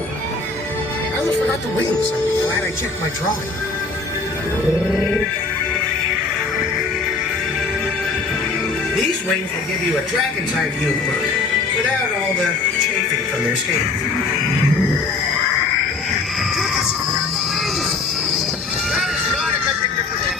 I almost forgot the wings. I'm glad I checked my drawing. These wings will give you a dragon's eye view of bird without all the chafing from their scales. That is not a good thing to forget.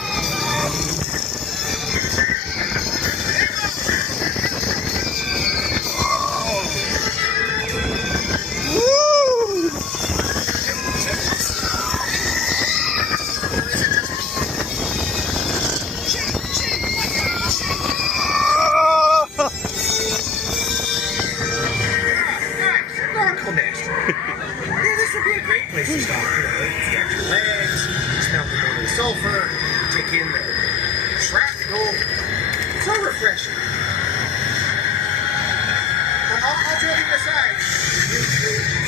Yeah, this would be a great place to stop. Stretch your legs, smell the morning sulfur, take in the shrapnel. So refreshing. I'll join you aside.